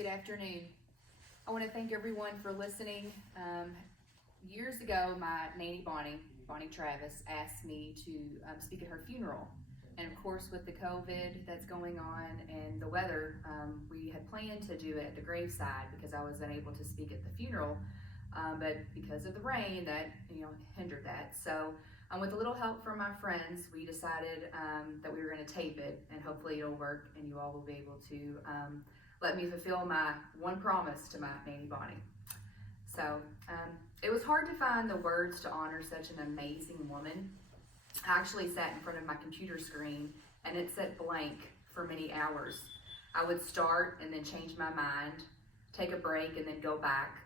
Good afternoon. I want to thank everyone for listening. Years ago, my nanny Bonnie Travis, asked me to speak at her funeral. And of course, with the COVID that's going on and the weather, we had planned to do it at the graveside because I was unable to speak at the funeral. But because of the rain, that hindered that. So with a little help from my friends, we decided that we were going to tape it, and hopefully it'll work and you all will be able to let me fulfill my one promise to my nanny Bonnie. So it was hard to find the words to honor such an amazing woman. I actually sat in front of my computer screen and it said blank for many hours. I would start and then change my mind, take a break and then go back.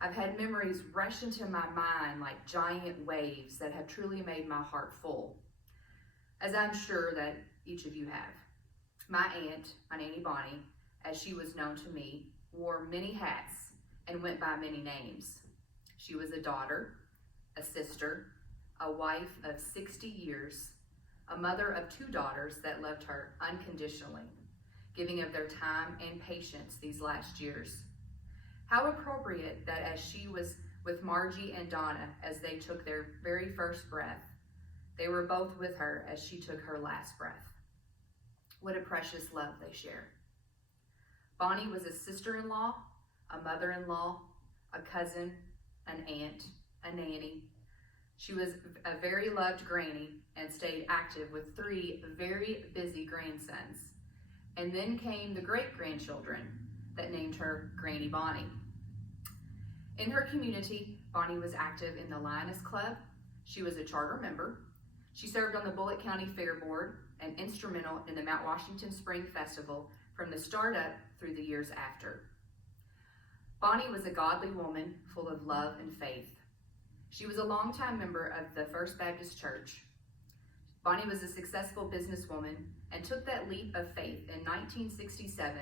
I've had memories rush into my mind like giant waves that have truly made my heart full, as I'm sure that each of you have. My aunt, my nanny Bonnie, as she was known to me, wore many hats and went by many names. She was a daughter, a sister, a wife of 60 years, a mother of 2 daughters that loved her unconditionally, giving of their time and patience these last years. How appropriate that as she was with Margie and Donna as they took their very first breath, they were both with her as she took her last breath. What a precious love they share. Bonnie was a sister-in-law, a mother-in-law, a cousin, an aunt, a nanny. She was a very loved granny and stayed active with 3 very busy grandsons. And then came the great-grandchildren that named her Granny Bonnie. In her community, Bonnie was active in the Lioness Club. She was a charter member. She served on the Bullitt County Fair Board and instrumental in the Mount Washington Spring Festival from the startup through the years after. Bonnie was a godly woman full of love and faith. She was a longtime member of the First Baptist Church. Bonnie was a successful businesswoman and took that leap of faith in 1967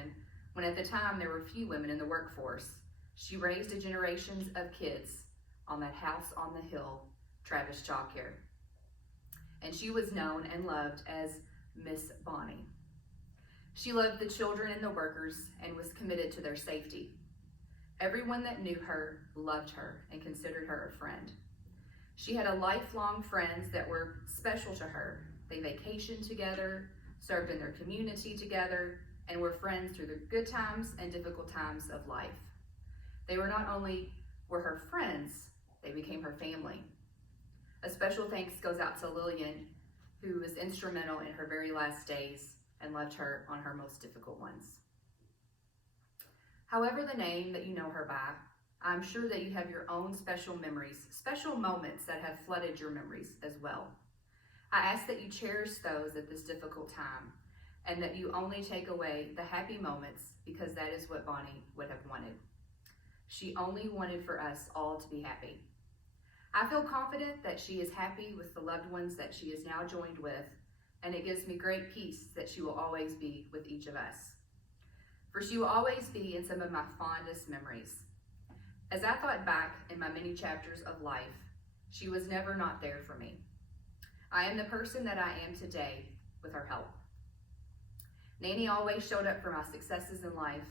when at the time there were few women in the workforce. She raised a generation of kids on that house on the hill, Travis Child Care. And she was known and loved as Miss Bonnie. She loved the children and the workers and was committed to their safety. Everyone that knew her loved her and considered her a friend. She had a lifelong friends that were special to her. They vacationed together, served in their community together, and were friends through the good times and difficult times of life. They were not only were her friends, they became her family. A special thanks goes out to Lillian, who was instrumental in her very last days and loved her on her most difficult ones. However the name that you know her by, I'm sure that you have your own special memories, special moments that have flooded your memories as well. I ask that you cherish those at this difficult time and that you only take away the happy moments because that is what Bonnie would have wanted. She only wanted for us all to be happy. I feel confident that she is happy with the loved ones that she is now joined with, and it gives me great peace that she will always be with each of us. For she will always be in some of my fondest memories. As I thought back in my many chapters of life, she was never not there for me. I am the person that I am today with her help. Nanny always showed up for my successes in life,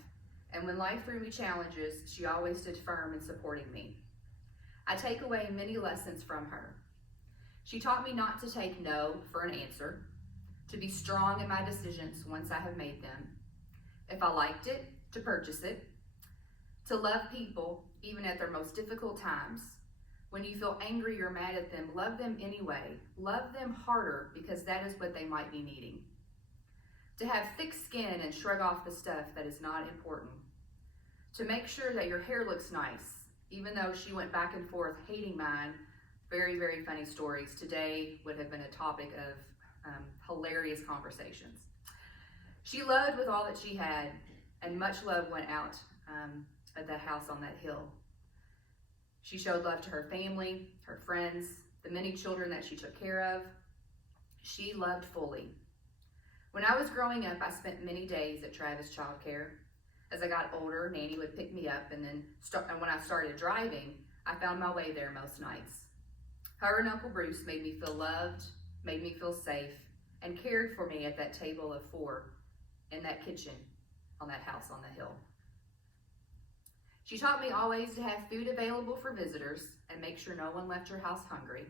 and when life threw me challenges, she always stood firm in supporting me. I take away many lessons from her. She taught me not to take no for an answer, to be strong in my decisions once I have made them. If I liked it, to purchase it, to love people even at their most difficult times. When you feel angry or mad at them, love them anyway. Love them harder because that is what they might be needing. To have thick skin and shrug off the stuff that is not important. To make sure that your hair looks nice, even though she went back and forth hating mine. Very, very funny stories. Today would have been a topic of hilarious conversations. She loved with all that she had, and much love went out at that house on that hill. She showed love to her family, her friends, the many children that she took care of. She loved fully. When I was growing up, I spent many days at Travis Child Care. As I got older, Nanny would pick me up, and when I started driving, I found my way there most nights. Her and Uncle Bruce made me feel loved, made me feel safe, and cared for me at that table of 4 in that kitchen on that house on the hill. She taught me always to have food available for visitors and make sure no one left her house hungry.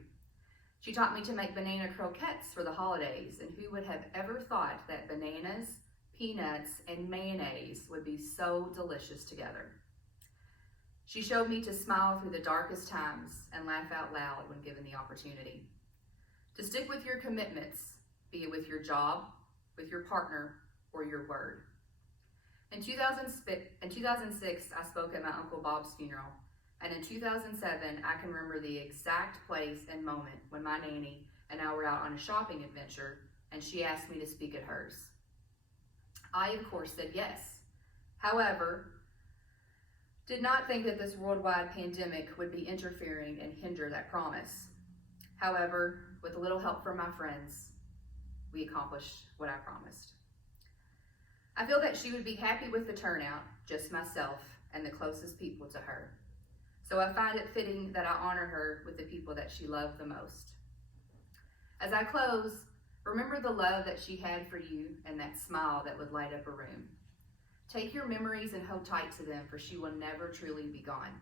She taught me to make banana croquettes for the holidays, and who would have ever thought that bananas, peanuts, and mayonnaise would be so delicious together. She showed me to smile through the darkest times and laugh out loud when given the opportunity. To stick with your commitments, be it with your job, with your partner, or your word. In 2006, I spoke at my Uncle Bob's funeral, and in 2007, I can remember the exact place and moment when my nanny and I were out on a shopping adventure, and she asked me to speak at hers. I, of course, said yes. However, did not think that this worldwide pandemic would be interfering and hinder that promise. However, with a little help from my friends, we accomplished what I promised. I feel that she would be happy with the turnout, just myself and the closest people to her. So I find it fitting that I honor her with the people that she loved the most. As I close, remember the love that she had for you and that smile that would light up a room. Take your memories and hold tight to them, for she will never truly be gone.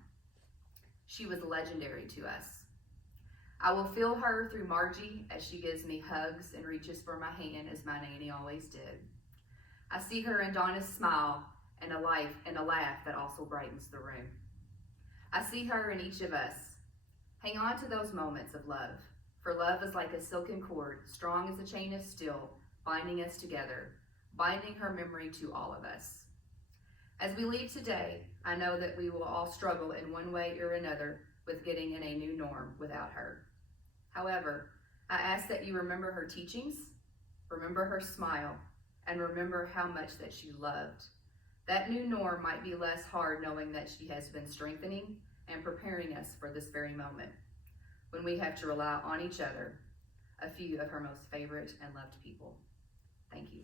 She was legendary to us. I will feel her through Margie as she gives me hugs and reaches for my hand as my nanny always did. I see her in Donna's smile and a laugh that also brightens the room. I see her in each of us. Hang on to those moments of love, for love is like a silken cord, strong as a chain of steel, binding us together, binding her memory to all of us. As we leave today, I know that we will all struggle in one way or another with getting in a new norm without her. However, I ask that you remember her teachings, remember her smile, and remember how much that she loved. That new norm might be less hard knowing that she has been strengthening and preparing us for this very moment, when we have to rely on each other, a few of her most favorite and loved people. Thank you.